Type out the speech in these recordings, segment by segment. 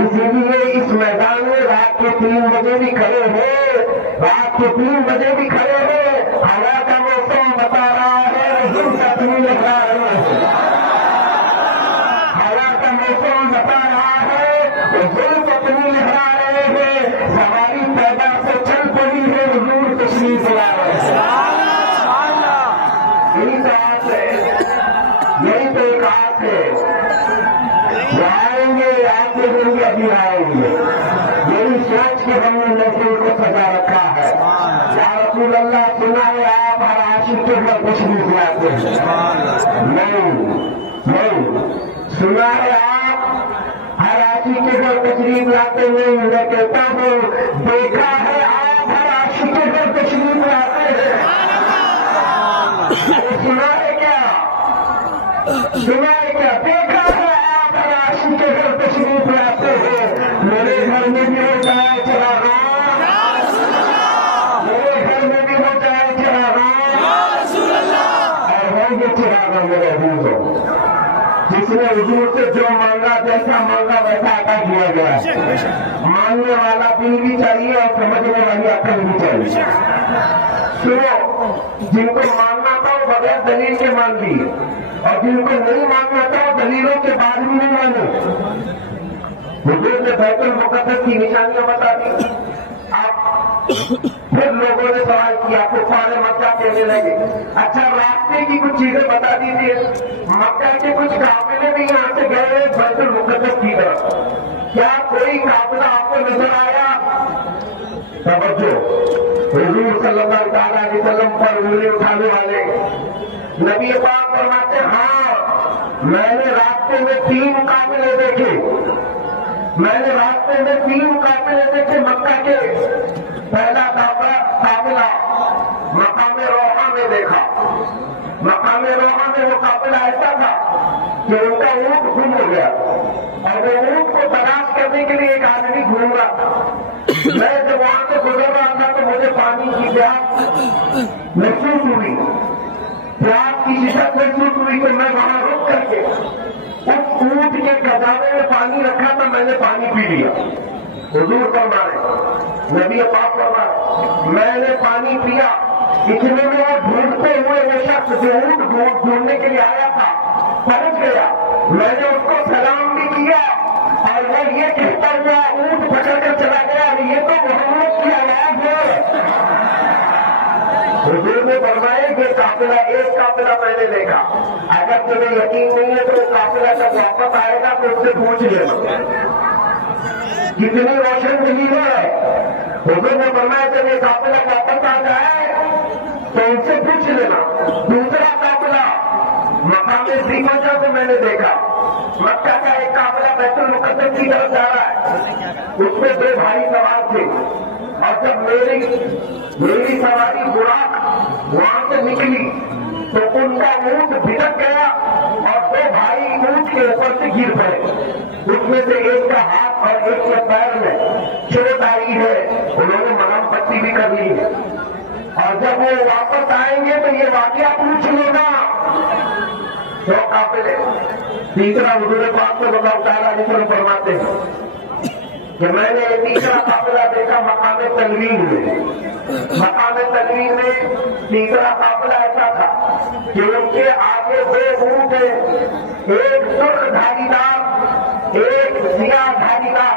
اسی لیے اس میدان میں رات کے 3 بجے بھی کھڑے ہیں، رات کے 3 بجے بھی کھڑے ہیں، ہوا کا موسم بتا رہا ہے حضور تکمیل لکھا رہے ہیں، ہوا کا موسم بتا رہا ہے حضور تکمیل لکھا رہے ہیں، سواری پیدا سے چل پڑی ہے حضور تشریف لا رہے ہیں۔ یہی تو آس ہے، یہی تو ایک آس ہے، آئیں گے آپ کے دن بھی ابھی آئیں گے، یہی سوچ کے ہم نے محفل کو سجا رکھا ہے۔ یا رسول اللہ سنا ہے آپ ہر عاشق کے گھر تشریف لاتے ہیں، نہیں سنا ہے آپ ہر عاشق کے گھر تشریف لاتے نہیں، میں کہتا ہوں دیکھا ہے آپ ہر عاشق کے گھر تشریف لاتے ہیں۔ سنا ہے کیا؟ سنا ہے کیا؟ دیکھا ہے آپ ہر عاشق کے گھر تشریف لاتے ہیں۔ میرے گھر میں بھی ہوتا ہے چراغاں، میرے گھر میں بھی ہوتا ہے چراغاں، اور ہوں گے چراغاں میرے حضور، جس نے حضور سے جو مانگا جیسا مانگا ویسا عطا کیا گیا۔ مانگنے والا دل بھی چاہیے اور سمجھنے والی عقل بھی چاہیے۔ سنو، جن کو ماننا تھا وہ بغیر دلیل کے مان لیے، اور جن کو نہیں ماننا تھا وہ دلیلوں کے بعد بھی نہیں مانے۔ حضور نے بیت المقدس کی نشانیاں بتا دی، اب پھر لوگوں نے سوال کیا، کفار مکہ کہنے لگے اچھا راستے کی کچھ چیزیں بتا دیجیے، مکہ کے کچھ قافلے بھی یہاں سے گئے بیت المقدس کی طرف، کیا کوئی قافلہ آپ کو نظر آیا؟ توجہ، حضور صلی اللہ تعالیٰ علیہ وسلم پر انگلی اٹھانے والے نبی پاک فرماتے ہاں میں نے راستے میں 3 قافلے دیکھے، میں نے راستے میں 3 قافلے دیکھے مکہ کے۔ پہلا قافلہ مقام روحہ میں دیکھا، مقام روحہ میں وہ قافلہ ایسا تھا کہ ان کا اونٹ گم ہو گیا، اور وہ اونٹ کو تلاش کرنے کے لیے ایک آدمی گھوم رہا تھا۔ میں جب وہاں سے گزر رہا تھا تو مجھے پانی کی پیاس محسوس ہوئی، پیاس کی شدت محسوس ہوئی، تو میں وہاں رک کر کے اس اونٹ کے گداوے میں پانی رکھا تھا، میں نے پانی پی لیا۔ حضور فرمائے، نبی پاک فرمائے میں نے پانی پیا، اتنے میں وہ ڈھونڈتے ہوئے وہ شخص جو اونٹ ڈھونڈنے کے لیے آیا تھا پہنچ گیا، میں نے اس کو سلام بھی کیا، اور وہ یہ کہتا ہوا اونٹ پکڑ کر چلا گیا، یہ تو محمد کی آواز ہے۔ حضور نے فرمایا کہ قافلہ ایک قافلہ میں نے دیکھا، اگر تمہیں یقین نہیں ہے تو قافلہ جب واپس آئے گا تو اس سے پوچھ لینا کتنی روشن دلیل ہے۔ حضور نے فرمایا جب یہ قافلہ واپس آ جائے تو ان سے پوچھ لینا۔ دوسرا قافلہ مقام سیمنجا کو میں نے دیکھا، مکہ کا ایک قافلہ بیت المقدس کی طرف جا رہا ہے، اس میں 2 بھائی سوار تھے، اور جب میری سواری براق وہاں سے نکلی تو ان کا اونٹ بھٹک گیا اور 2 بھائی اونٹ کے اوپر سے گر پڑے، اس میں سے ایک کا ہاتھ اور ایک کے پیر میں چوٹ آئی ہے، انہوں نے مرہم پٹی بھی کر لی ہے، اور جب وہ واپس آئیں گے تو یہ واقعہ پوچھ لینا۔ تو قافلے تیسرا حضور پاک صلی اللہ تعالیٰ علیہ وسلم فرماتے ہیں کہ میں نے یہ تیسرا قافلہ دیکھا مقام تنویر میں، مقام تنویر میں تیسرا قافلہ ایسا تھا کہ ان کے آگے 2 اونٹ ہیں، ایک سرخ دھاری دار، ایک سیاہ دھاری دار،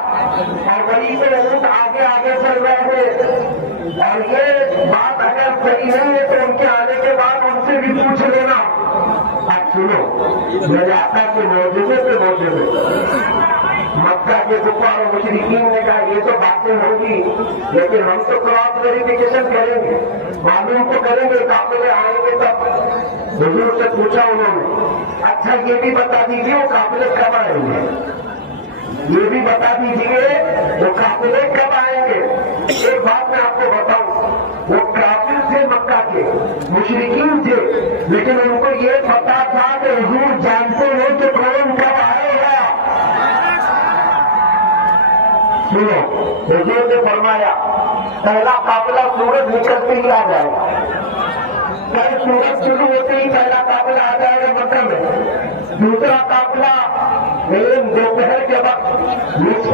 اور وہی پہ اونٹ آگے آگے چل رہے تھے، اور یہ بات اگر صحیح نہیں ہے تو ان کے آنے کے بعد ان سے بھی پوچھ لینا۔ اب سنو، میرے آقا کے معجزے پہ معجزے، مکہ کے کفار اور مشرکین نے کہا یہ تو باتیں ہوگی لیکن ہم تو کراس ویریفیکیشن کریں گے، معلوم تو کریں گے، قافلے آئیں گے تب۔ حضور سے پوچھا انہوں نے اچھا یہ بھی بتا دیجیے وہ قافلے کب آئیں گے، یہ بھی بتا دیجیے وہ قافلے کب آئیں گے۔ ایک بات میں آپ کو بتاؤں، وہ کافر تھے مکہ کے، مشرکین تھے، لیکن ان کو یہ پتا تھا کہ حضور جانتے ہیں کہ کون کب آئے گا۔ سنو، حضور نے فرمایا پہلا قافلہ سورج نکلتے ہی آ جائے گا، کل سورج شروع ہوتے ہی پہلا قافلہ آ جائے گا مکہ میں، دوسرا قافلہ دوپہر کے وقت نصف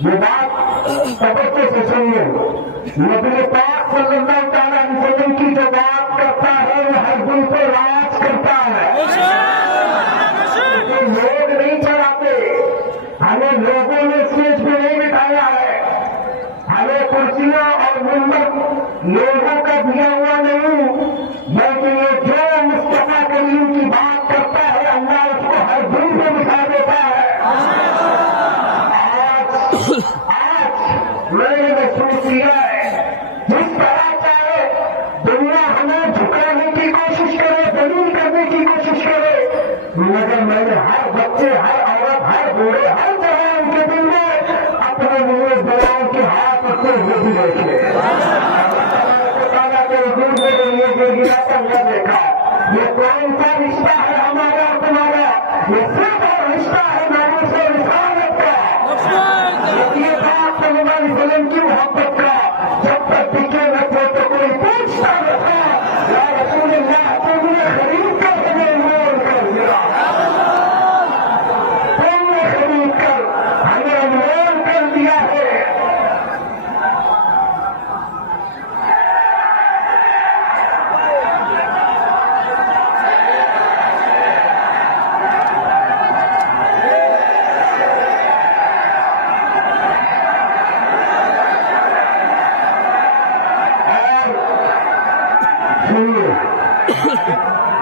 یہ بات توجہ سے سنیے، نبی پاک صلی اللہ تعالیٰ علیہ وسلم کی جو بات کرتا ہے وہ ہر دل پہ راج کرتا ہے، لوگ نہیں چڑھاتے، ہمیں لوگوں نے اسٹیج پہ نہیں بٹھایا ہے، ہمیں کرسیاں اور منبر لوگوں کا دیا ہوا نہیں، بلکہ یہ جو مصطفیٰ کریم کی بات کرتا ہے اللہ اس کو ہر دل پہ بٹھا دیتا ہے۔ آج میں نے محسوس کیا ہے جس طرح چاہے دنیا ہمیں جھکانے کی کوشش کرے، دلیل کرنے کی کوشش کرے، مگر میں نے ہر بچے، ہر عورت، ہر بوڑھے، ہر جوان کے دل میں اپنے لیے بڑوں کے ہاتھ رکھتے ہوئے بھی دیکھے۔ تعالیٰ کے حضور میں لیے جو گرا کر دیکھا، یہ کون سا رشتہ ہے ہمارا اور تمہارا؟ یہ صرف اور رشتہ ہے ناموس و رسالت کا، یہ پاک صلی اللہ علیہ وسلم کی محبت کا۔ جب تک دکھے نہ تھے تو کوئی پوچھتا نہ تھا یا رسول اللہ تم نے خرید کر ہمیں مول کر دیا، تم نے خرید کر ہمیں مول کر دیا ہے۔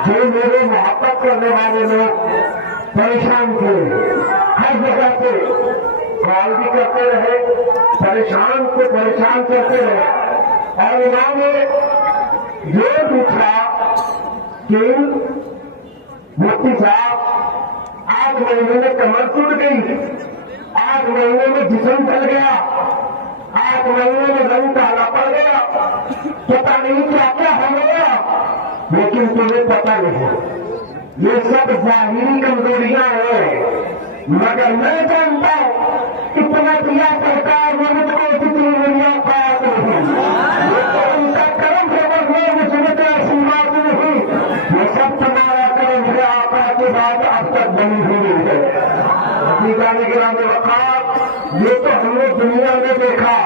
جو میرے محبت کرنے والے لوگ پریشان تھے، ہر جگہ پہ کال بھی کرتے رہے، پریشان سے پریشان کرتے رہے، اور انہوں نے یہ پوچھا کہ مفتی صاحب 8 مہینے میں کمر ٹوٹ گئی، 8 مہینے میں جسم چل گیا، 8 مہینے میں رنگ کالا پڑ گیا، پتا نہیں کیا کیا ہو گیا، لیکن تمہیں پتا نہیں یہ سب ظاہری کمزوریاں ہیں، مگر میں جانتا ہوں اتنا دیا سرکار نے مجھ کو جتنی دنیا پاس نہیں، یہ تو ان کا کرم ہے، مجھ میں ایسی بات نہیں، یہ سب تمہارا کرم ہے، آقا کے بعد اب تک بنی ہوئی ہے۔ جانے کے نام وقات یہ تو ہم نے دنیا میں دیکھا،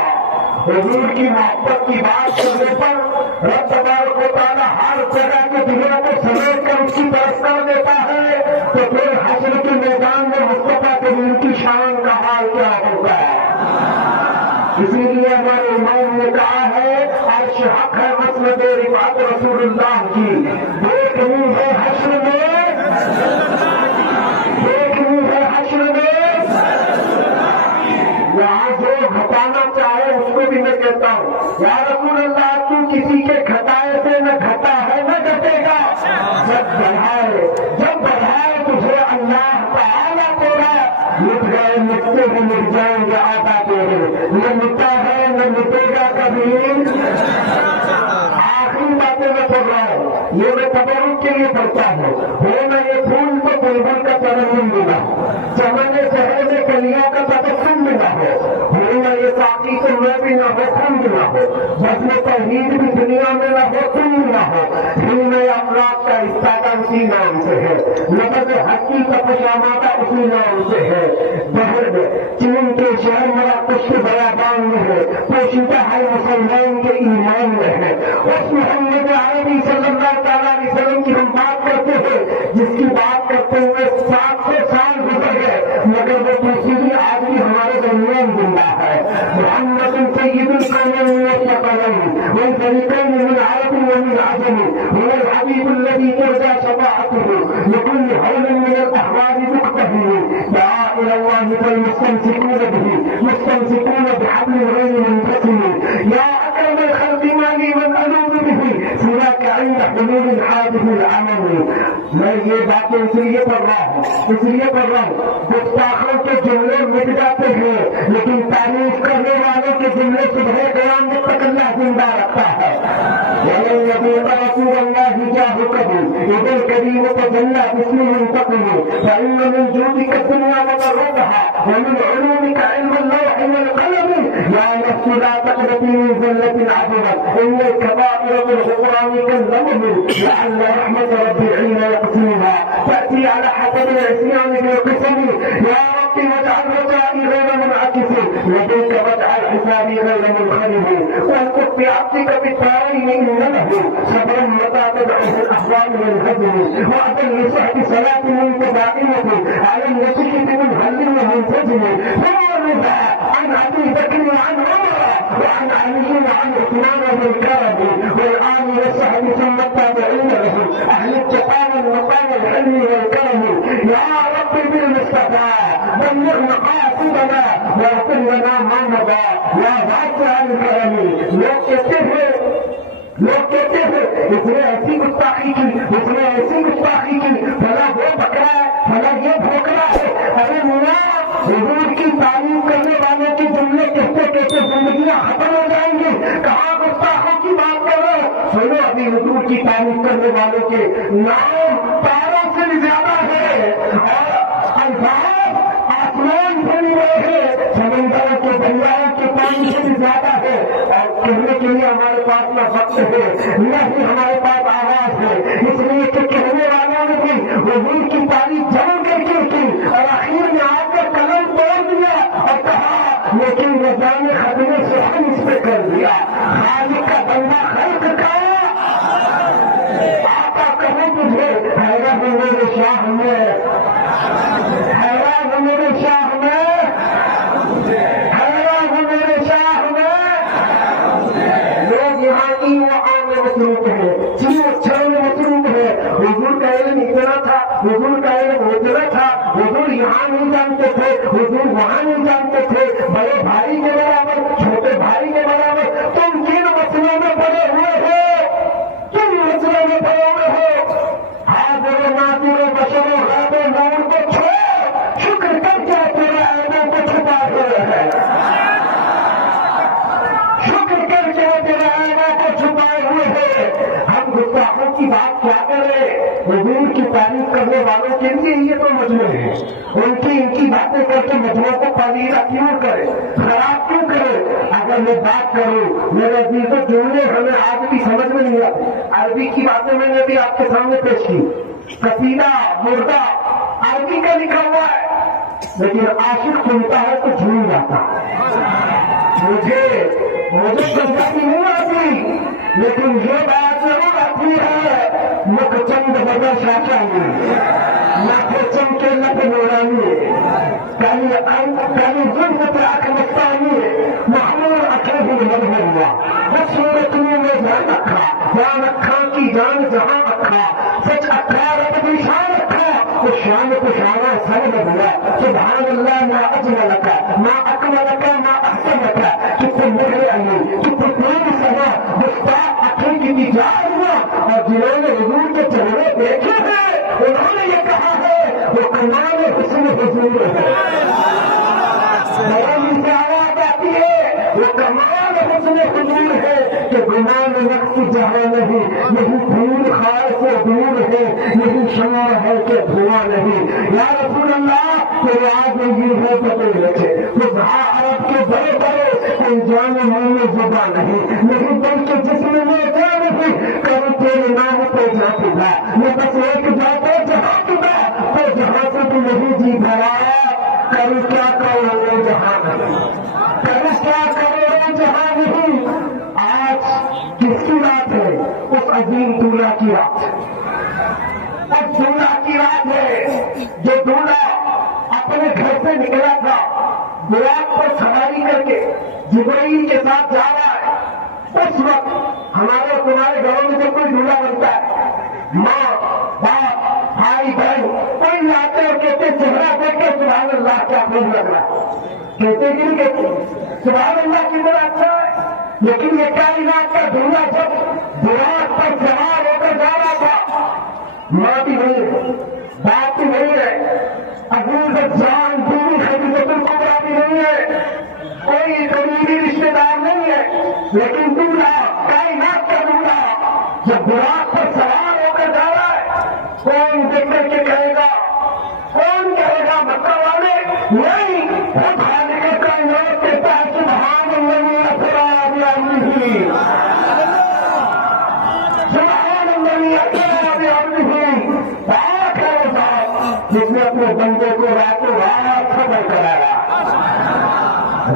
حضور کی محبت کی بات کرنے پر رب تبارک و تعالیٰ ہر جگہ کے دنیا کو سمیٹ کر اس کی طرف کر دیتا ہے، تو پھر حشر کے میدان میں مصطفیٰ کریم کی شان کا حال کیا ہوگا؟ اسی لیے ہمارے امام نے کہا ہے عرش حق ہے مسند رفعت رسول اللہ کی، دیکھنی ہے حشر میں، دیکھنی ہے حشر میں، یہاں جو گھٹانا چاہے اس کو بھی میں کہتا ہوں یا رسول اللہ تو کسی کے گھٹائے سے نہ گھٹا ہے نہ گھٹے گا، جب بڑھائے تجھے اللہ تعالیٰ تیرا، مٹ گئے مٹتے بھی مٹ جائیں گے آتا تیرے، نہ مٹا ہے نہ مٹے گا کبھی۔ آخری باتیں میں پڑھ رہا ہوں، یہ میں تبرک کے لیے پڑھتا ہوں، ہونا یہ پھول تو بلبل کا ترنم ملا ہو، چمن شہر میں کلیاں کا تبسم ملا ہو، ہونا یہ ساقی سے میں بھی نہ ہو تم بھی نہ ہو، بزم توحید بھی دنیا میں نہ ہو تم بھی نہ ہو، دل میں امراض کا استادہ اسی نام سے ہے، نبض حقی کا پشامادہ اسی نام سے ہے، بہر میں چین کے شہر میرا کچھ بیابان میں ہے، پوشیدہ ہے مسلمان کے ایمان میں ہے، اس محمد عربی صلی اللہ تعالیٰ علیہ وسلم کی ہم بات کرتے ہیں جس کی بات کرتے ہوئے 700 سال گزر گئے، مگر وہ دوسری آج بھی ہمارے درمیان زندہ ہے۔ محمد سید القومین والثقلین والفریقین من عرب ومن عجم، هو الحبیب الذی ترجى شفاعته لكل هول من الاحوال تقتحم، دعا الى الله فالمستمسكون به مستمسكون بحبل غير منفصل، يا اکرم الخلق ما لي من الوذ به سواك عند حلول الحادث العمل۔ میں یہ باتیں اس لیے پڑھ رہا ہوں گستاخوں کے جملے مٹ جاتے ہیں لیکن تعریف کرنے والوں کے جملے صبح قیام تک اللہ زندہ رکھتا ہے۔ وَلَنْ يَبُوقَ رَسُولَ اللَّهِ جَاهُكَهُ إِذَا الْكَرِيمُ تَجَلَّى بِاسْمِهِ انتقم، فَإِنَّ مِنْ جُودِكَ الدُّنْيَا وَضَرَّتَهَا وَمِنْ عُلُومِكَ عِلْمَ اللَّوْحِ وَالْقَلَمِ، يَا نَفْسُ لَا تَقْنَطِي مِنْ زَلَّةٍ عَظِمَتْ إِنَّ الْكَبَائِرَ بِالْغُفْرَانِ كَالذَّنْبِ، لَعَلَّ رَحْمَةَ رَبِّ حِينَ يَقْسِمُهَا تَأْتِي عَلَى حَسَبِ الْعِصْيَانِ بِالْقِسَمِ، يَا رَبِّ وَاجْعَلْ رَجَائِي غَيْرَ مُنْعَكِسٍ کسی لبے کا وضع حسابی غیر منخرب ان کو پیاسی کبھی پاری نہیں نہ ہو صبر متا تدعو الاحوال والهزم وعدا لصحب صلاة منتظائمة على النسيح من هل ومنتزم ثم الرضا عن ابي بكر وعن عمر وعن علي وعن عثمان بن كرم والآن والصحب ثم التابعين له اهل التقى والمقام العلم والكرم يا رب بالمصطفى بلغ مقاصدنا واغفر لنا ما مضى يا واسع الكرم لوگ کہتے ہیں اس نے ایسی گستاخی کی فلاں وہ بکرا ہے فلاں یہ بھوکرا ہے. ارے میاں حضور کی تعریف کرنے والوں کے جملے کہتے زندگیاں ختم ہو جائیں گی. کہاں گستاخوں کی بات کرو. سنو ابھی حضور کی تعریف کرنے والوں کے نام تاروں سے بھی زیادہ ہے اور الفاظ آسمان سے بھی بڑے ہیں سمندروں کے دریاؤں کے پانی سے بھی زیادہ ہے. اور کہنے کے لیے ہمارے پاس نہ وقت ہے نہ ہی ہمارے پاس آواز ہے. اس لیے کہ کہنے والوں نے بھی حضور کی تعریف جمع کر کے کی اور آخر میں آ کر قلم توڑ دیا اور کہا لیکن نظام خدمے سے ہم اس پہ کر دیا. خالق کا بندہ خلق کا آقا کہوں تجھے حیرت میرے شاہ میں حیرت میرے شاہ میں مصروف ہے چیز اچھا میں مصروف ہے. حضور کا علم اتنا تھا حضور کا علم اتنا تھا حضور یہاں نہیں جانتے تھے حضور وہاں نہیں جانتے تھے. بڑے بھائی کے برابر چھوٹے بھائی کے برابر تم کن مسئلوں میں پڑے ہوئے ہو حاضر ناظر بشر غیب نور کو چھوڑ شکر کر کے تیرے عیبوں کو چھپا ہوئے ہے. شکر کر کے تیرے عیبوں کو چھپائے ہوئے ہیں. ہم گستاخوں کی بات کیا کریں. حضور کی تعریف کرنے والوں کے لیے یہ تو مجموعے ہیں ان کی باتیں کر کے مجموعوں کو پذیرا کیوں کرے خراب کیوں کرے. اگر میں بات کروں میرے عزیزوں جملے ہمیں آج بھی سمجھ میں نہیں آتی. عربی کی باتیں میں نے بھی آپ کے سامنے پیش کی. قصیدہ مردہ عربی کا لکھا ہوا ہے لیکن عاشق سنتا ہے تو جھوم جاتا. مجھے سمجھاتی نہیں آتی لیکن یہ بات ضرور آتی ہے مکھ چند بدا شاچانی لاکھوں چمکے لب نورانی کہیں ظلم پہ آنکھ مستانی محمود اکھے بھی لب ہوا وہ صورت میں جان رکھا جان رکھا کی جان جہاں رکھا سچ اکھا رب کی شان رکھا وہ شان کو شانہ سر میں ہوا. سبحان اللہ ما اجمل کا ما اکمل کا ما احسن کا کتنے مہر علی کتنے تیز سما گستاخ اکھے کی تجار ہوا. اور جنہوں نے حضور کے چہرے دیکھے ہیں انہوں نے یہ کہا ہے وہ کمال حسن حضور ہے. سے آواز آتی ہے وہ کمال حسن حضور ہے کہ گمان وقت جہاں نہیں یہی دھول خار سے دور ہے یہی شمع ہے کہ دھواں نہیں. یا رسول اللہ تیرے آج یہ ہے پتے رکھے تو عرب کے بڑے بڑے کوئی جان منہ میں زبان نہیں بلکہ جسم میں جان نہیں کرو تیرے نام پہ جا پتا یہ بس ایک جاتے جہاں پتا تو جہاں سے تو نہیں جی بھرا کرو کیا کرو وہ جہاں نہیں کرو کیا کرو وہ جہاں نہیں. آج کس کی رات ہے اس عظیم دولہا کی رات اس دولہا کی رات ہے جو دولہا اپنے گھر سے نکلا تھا براق پر سواری کر کے جبرائیل کے ساتھ جا رہا ہے. اس وقت ہمارے تمہارے گھروں میں جو کوئی دولہا بنتا ہے ماں باپ بھائی بہن کوئی آتے اور کہتے چہرہ دیکھ کے سبحان اللہ کیا خوب لگ رہا ہے کہتے کہ نہیں کہتے سبحان اللہ کتنا اچھا ہے. لیکن یہ کائنات کا دولہا جب براق پر سوار ہو کر جا رہا تھا ماں بھی نہیں ہے باپ بھی نہیں ہے عزیز جان بیوی خدیجۃ الکبریٰ بھی نہیں ہے کوئی قریبی رشتے دار نہیں ہے لیکن دولہا کائنات کا دولہا جب براق پر سوار ہو کر جا رہا ہے کون دیکھ کر کے کہے گا کون کہے گا مکہ والے نہیں خود خالق کائنات کہتا ہے سبحان الذی اسریٰ بعبدہ سبحان الذی اسریٰ بعبدہ پاک ہے وہ ذات جس نے اپنے بندے کو راتوں رات خبر کرایا.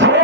6